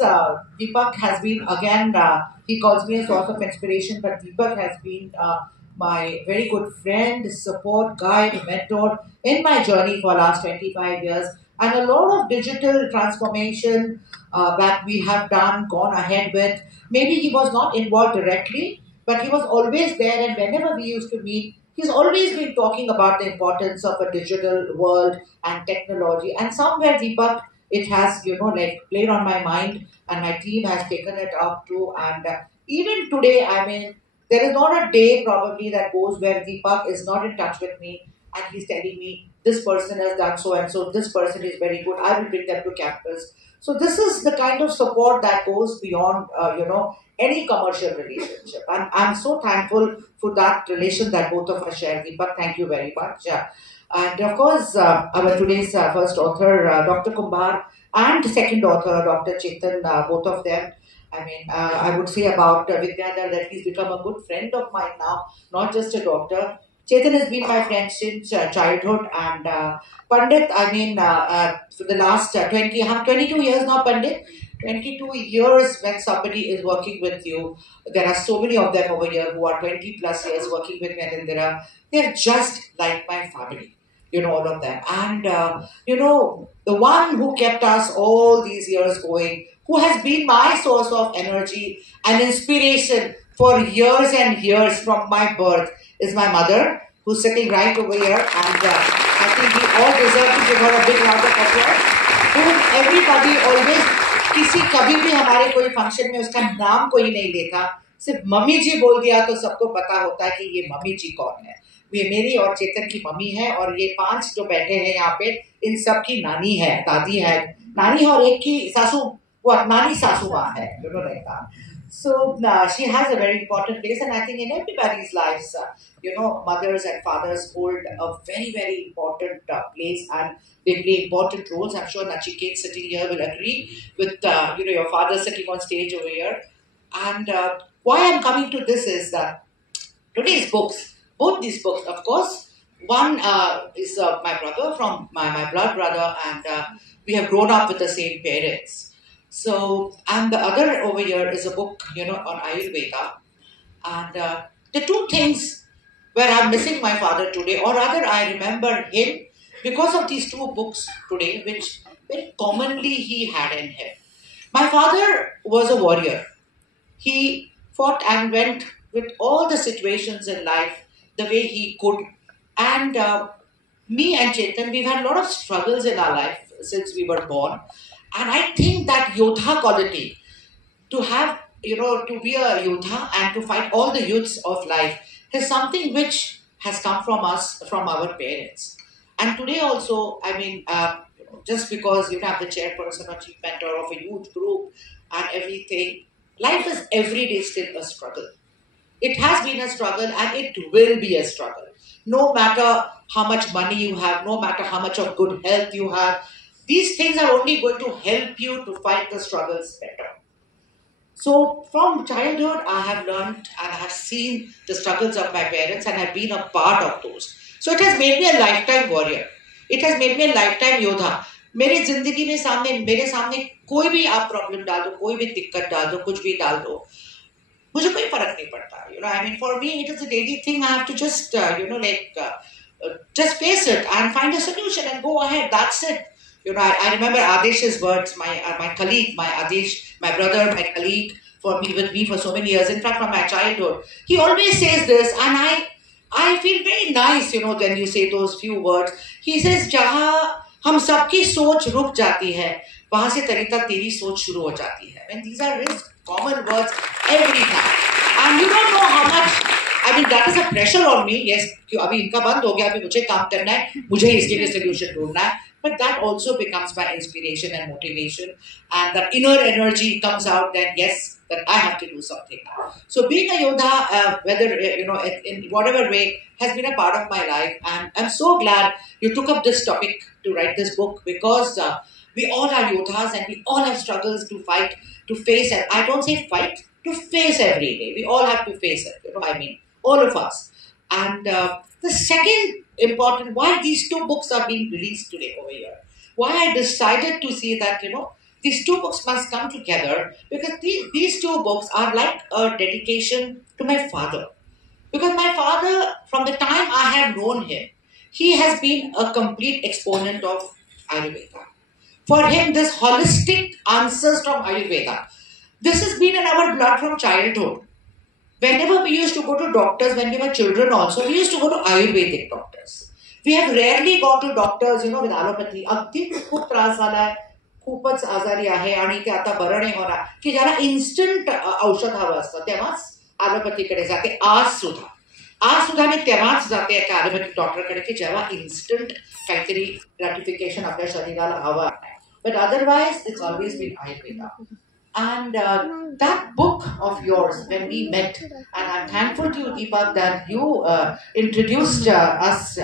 yes, Deepak has been again, he calls me a source of inspiration, but Deepak has been my very good friend, support, guide, mentor in my journey for last 25 years. And a lot of digital transformation that we have done, gone ahead with. Maybe he was not involved directly, but he was always there. And whenever we used to meet, he's always been talking about the importance of a digital world and technology. And somewhere, Deepak, it has, like played on my mind, and my team has taken it up too. And even today, I mean, there is not a day probably that goes where Deepak is not in touch with me and he's telling me this person has done so and so, this person is very good, I will bring them to campus. So this is the kind of support that goes beyond, any commercial relationship. And I'm so thankful for that relation that both of us share. Deepak, thank you very much. And of course, our today's first author, Dr. Kumbar, and second author, Dr. Chetan, both of them. I mean, I would say about Vidyadhar that he's become a good friend of mine now, not just a doctor. Chetan has been my friend since childhood, and Pandit, I mean, for the last 22 years now, Pandit. 22 years when somebody is working with you. There are so many of them over here who are 20 plus years working with me at Indira. They're just like my family, all of them. And, the one who kept us all these years going, who has been my source of energy and inspiration for years and years from my birth, is my mother, who's sitting right over here. And I think we all deserve to give her a big round of applause. Whom everybody always, किसी कभी भी हमारे कोई function में उसका नाम कोई नहीं लेता, सिर्फ मम्मी जी बोल दिया तो सबको पता होता है कि ये मम्मी जी कौन है। ये मेरी और चेतन की मम्मी है, और ये 5 जो बैठे हैं यहाँ पे, इन सब की नानी है, दादी है, नानी है, और एक की सासू, वो नानी सासू माँ है, like that. So she has a very important place, and I think in everybody's lives, mothers and fathers hold a very, very important place, and they play important roles. I'm sure Nachiket sitting here will agree with your father sitting on stage over here. And why I'm coming to this is that today's books, both these books, of course, one is my brother, from my blood brother, and we have grown up with the same parents. So, and the other over here is a book, on Ayurveda. And the two things where I'm missing my father today, or rather I remember him because of these two books today, which very commonly he had in him. My father was a warrior. He fought and went with all the situations in life the way he could. And me and Chetan, we've had a lot of struggles in our life since we were born. And I think that Yodha quality, to have, to be a Yodha and to fight all the youths of life, is something which has come from us, from our parents. And today also, I mean, just because you have the chairperson or chief mentor of a youth group and everything, life is every day still a struggle. It has been a struggle, and it will be a struggle. No matter how much money you have, no matter how much of good health you have, these things are only going to help you to fight the struggles better. So from childhood, I have learned and I have seen the struggles of my parents, and have been a part of those. So it has made me a lifetime warrior. It has made me a lifetime Yodha. मेरी जिंदगी में मेरे सामने कोई भी आप problem डाल दो, कोई भी दिक्कत डाल दो, कुछ भी डाल दो, मुझे कोई फर्क नहीं पड़ता. I mean, for me, it is a daily thing. I have to just, just face it and find a solution and go ahead. That's it. I remember Adesh's words, my colleague, my Adesh, my brother, my colleague, with me for so many years. In fact, from my childhood, he always says this, and I feel very nice, when you say those few words. He says, जहाँ हम सबकी सोच रुक जाती है, वहाँ से तेरी सोच शुरू हो जाती है. And these are his common words every time. And you don't know how much. I mean, that is a pressure on me. Yes, अभी इनका बंद हो गया, अभी मुझे काम करना है, मुझे इसके लिए solution ढूंढना है. But that also becomes my inspiration and motivation, and that inner energy comes out. Then yes, that I have to do something. So being a Yodha, whether in whatever way, has been a part of my life, and I'm so glad you took up this topic to write this book, because we all are Yodhas and we all have struggles to fight, to face. And I don't say fight, to face every day. We all have to face it. I mean, all of us. And the second important, why these two books are being released today over here, why I decided to see that, these two books must come together because these two books are like a dedication to my father. Because my father, from the time I have known him, he has been a complete exponent of Ayurveda. For him, this holistic answers from Ayurveda. This has been in our blood from childhood. Whenever we used to go to doctors when we were children also, we used to go to Ayurvedic doctors. We have rarely gone to doctors, with allopathy. अगदी खूप त्रास झालाय, खूपच आजारी आहे आणि ते आता बरं नाही होणार की ज्याला इन्स्टंट औषध हवं असतं तेव्हाच ॲलोपॅथीकडे जाते. आज सुद्धा मी तेव्हाच जाते एका ॲलोपॅथिक डॉक्टरकडे की जेव्हा इन्स्टंट काहीतरी ग्रॅटिफिकेशन आपल्या शरीराला हवं आहे. But otherwise, it's always been Ayurveda. And that book of yours, when we met, and I'm thankful to you, Deepak, that you introduced us,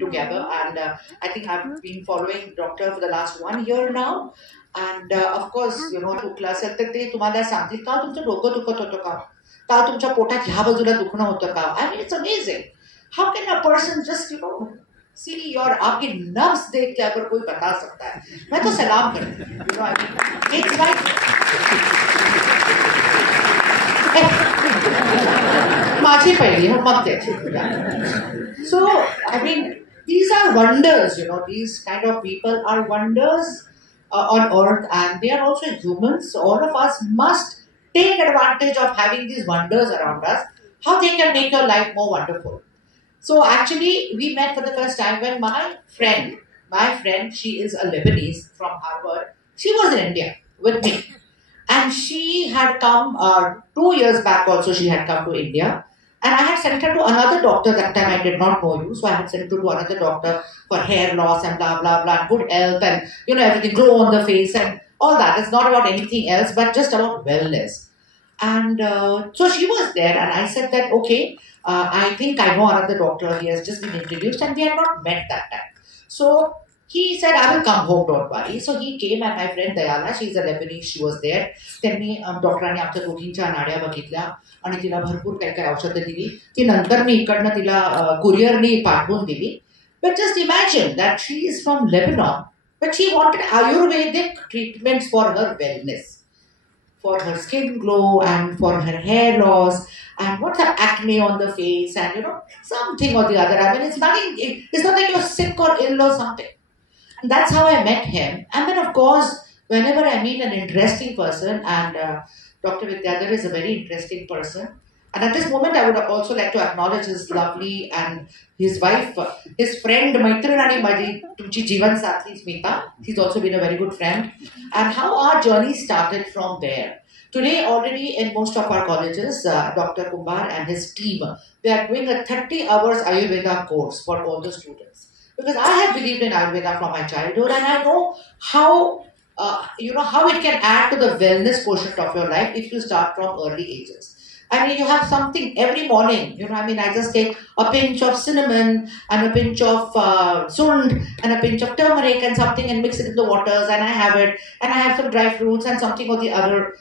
together. And I think I've been following Doctor for the last 1 year now. And of course, दुखलं असेल तर ते तुम्हाला सांगतील का तुमचं डोकं दुखत होतं का तुमच्या पोटात ह्या बाजूला दुखणं होतं का. I mean, it's amazing. How can a person just, see your आपकी नब्स देख के अगर कोई बता सकता है, मैं तो सलाम करती हूँ. It's like माझी पहिली है मत त्याची. So I mean, these are wonders. These kind of people are wonders on earth, and they are also humans. All of us must take advantage of having these wonders around us. How they can make your life more wonderful. So actually, we met for the first time when my friend, she is a Lebanese from Harvard. She was in India with me. And she had come 2 years back also, she had come to India. And I had sent her to another doctor. That time I did not know you. So I had sent her to another doctor for hair loss and blah, blah, blah, good health and, everything, glow on the face and all that. It's not about anything else, but just about wellness. And so she was there and I said that, okay, I think I know another doctor. He has just been introduced and we had not met that time. So he said, I will come home, don't worry. So he came and my friend Dayala, she's a Lebanese, she was there. त्यांनी डॉक्टरांनी आमच्या दोघींच्या नाड्या बघितल्या आणि तिला भरपूर काही काही औषधं दिली. ती नंतर मी इकडनं तिला कुरिअरनी पाठवून दिली. But just imagine that she is from Lebanon, but she wanted Ayurvedic treatments for her wellness, for her skin glow and for her hair loss and what's her acne on the face and something or the other. I mean, it's nothing. It's not that you're sick or ill or something. And that's how I met him. And then of course, whenever I meet an interesting person, and Dr. Vidyadhar is a very interesting person. And at this moment, I would also like to acknowledge his lovely and his wife, his friend Maitrin आणि माझी तुमची जीवन साथी Smita. He's also been a very good friend. And how our journey started from there. Today, already in most of our colleges, Dr. Kumar and his team, they are doing a 30 hours Ayurveda course for all the students. Because I have believed in Ayurveda from my childhood, and I know how, how it can add to the wellness quotient of your life if you start from early ages. I mean, you have something every morning, I just take a pinch of cinnamon and a pinch of sund and a pinch of turmeric and something and mix it in the waters and I have it and I have some dry fruits and something or the other.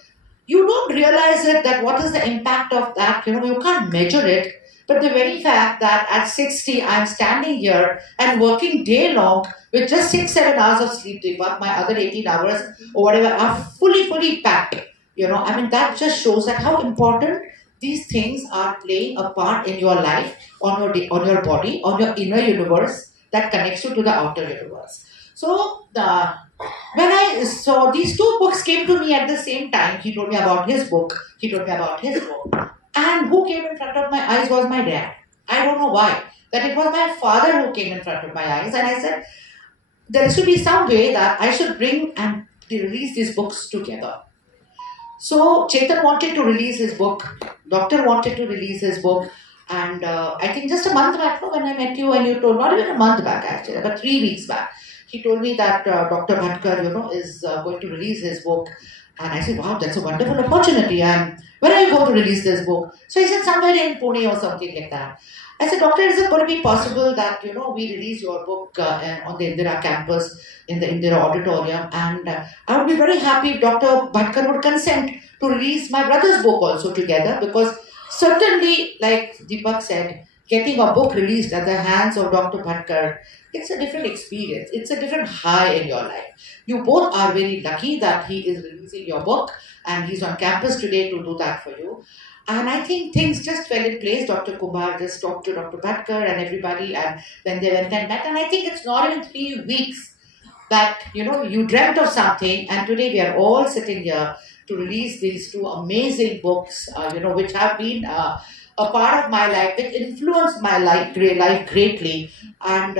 You don't realize it that what is the impact of that, you can't measure it. But the very fact that at 60, I'm standing here and working day long with just 6-7 hours of sleep, Deepak, my other 18 hours or whatever are fully packed. That just shows that how important these things are playing a part in your life, on your body, on your inner universe that connects you to the outer universe. So so these two books came to me at the same time. He told me about his book. He told me about his book. And who came in front of my eyes was my dad. I don't know why. That it was my father who came in front of my eyes. And I said, there should be some way that I should bring and release these books together. So Chetan wanted to release his book. Doctor wanted to release his book. And I think just a month back, when I met you and you told, not even a month back actually, but 3 weeks back, he told me that Dr. Bhatkar, is going to release his book. And I said, wow, that's a wonderful opportunity. And when are you going to release this book? So he said, somewhere in Pune or something like that. I said, Doctor, is it going to be possible that, we release your book on the Indira campus, in the Indira auditorium? And I would be very happy if Dr. Bhatkar would consent to release my brother's book also together. Because certainly, like Deepak said, getting a book released at the hands of Dr. Bhatkar, it's a different experience. It's a different high in your life. You both are very lucky that he is releasing your book and he's on campus today to do that for you. And I think things just fell in place. Dr. Kumar just talked to Dr. Bhatkar and everybody, and then they went and met. And I think it's not even 3 weeks that you dreamt of something, and today we are all sitting here to release these two amazing books, which have been a part of my life, which influenced my life greatly. And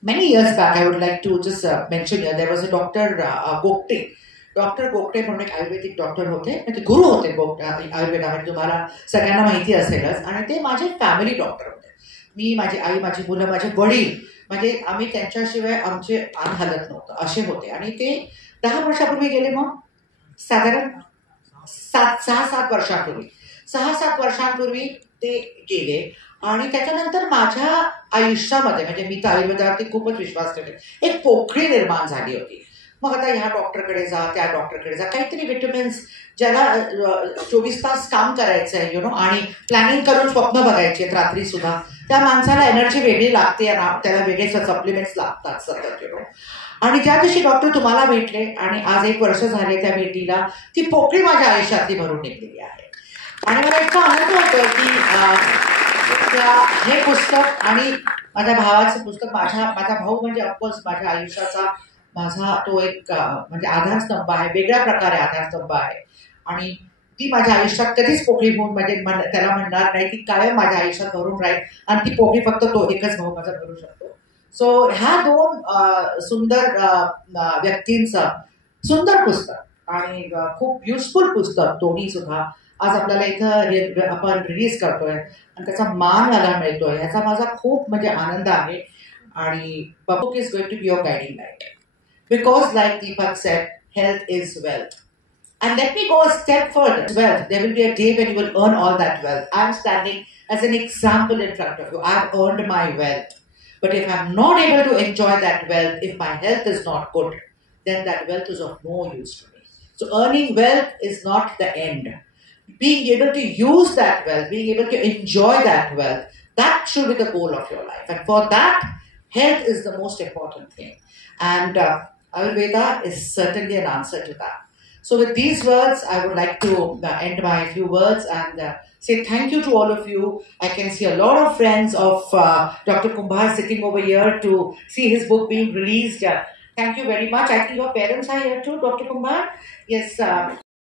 many years back, I would like to just mention here, there was a Dr. Gokte. Doctor Gogte म्हणून एक Ayurvedic doctor होते, म्हणजे गुरु होते आयुर्वेदामध्ये, तुम्हाला सगळ्यांना माहिती असेलच. आणि ते माझे फॅमिली डॉक्टर होते. मी, माझी आई, माझी मुलं, माझे वडील, म्हणजे आम्ही त्यांच्याशिवाय आमचे आन हलत नव्हतं असे होते. आणि ते 10 वर्षापूर्वी गेले. मग साधारण 6-7 वर्षांपूर्वी 6-7 वर्षांपूर्वी ते गेले. आणि त्याच्यानंतर माझ्या आयुष्यामध्ये, म्हणजे मी तर आयुर्वेदावरती खूपच विश्वास ठेवते, एक पोकळी निर्माण झाली होती. मग आता ह्या डॉक्टरकडे जा, त्या डॉक्टरकडे जा, काहीतरी विटामिन्स, ज्याला 24 तास काम करायचं आहे आणि प्लॅनिंग करून स्वप्न बघायचे आहेत रात्री सुद्धा, त्या माणसाला एनर्जी वेगळी लागते, त्याला वेगळे सप्लिमेंट्स लागतात सतत. आणि ज्या दिवशी डॉक्टर तुम्हाला भेटले आणि आज 1 वर्ष झाले त्या भेटीला, ती पोकळी माझ्या आयुष्यातली भरून निघलेली आहे. आणि मला इतका आनंद होतो की हे पुस्तक आणि माझ्या भावाचं पुस्तक, माझा भाऊ म्हणजे ऑफकोर्स माझ्या आयुष्याचा, माझा तो एक म्हणजे आधारस्तंभ आहे, वेगळ्या प्रकारे आधारस्तंभ आहे. आणि ती माझ्या आयुष्यात कधीच पोकळी होऊन, म्हणजे त्याला म्हणणार नाही, ती कायम माझ्या आयुष्यात भरून राहील. आणि ती पोकळी फक्त तो एकच भाऊ माझा भरू शकतो. सो ह्या 2 सुंदर व्यक्तींचं सुंदर पुस्तक आणि खूप युजफुल पुस्तक दोन्ही सुद्धा आज आपल्याला इथं आपण रिलीज करतोय आणि त्याचा मान मला मिळतोय, ह्याचा माझा खूप म्हणजे आनंद आहे. आणि the book is going to be your guiding light. Because like Deepak said, health is wealth. And let me go a step further. Wealth. There will be a day when you will earn all that wealth. I'm standing as an example in front of you. I've earned my wealth. But if I'm not able to enjoy that wealth, if my health is not good, then that wealth is of no use to me. So earning wealth is not the end. Being able to use that wealth, being able to enjoy that wealth, that should be the goal of your life. And for that, health is the most important thing. And Ayurveda is certainly an answer to that. So with these words, I would like to end my few words and say thank you to all of you. I can see a lot of friends of Dr. Kumar sitting over here to see his book being released. Thank you very much. I think your parents are here too, Dr. Kumar. Yes.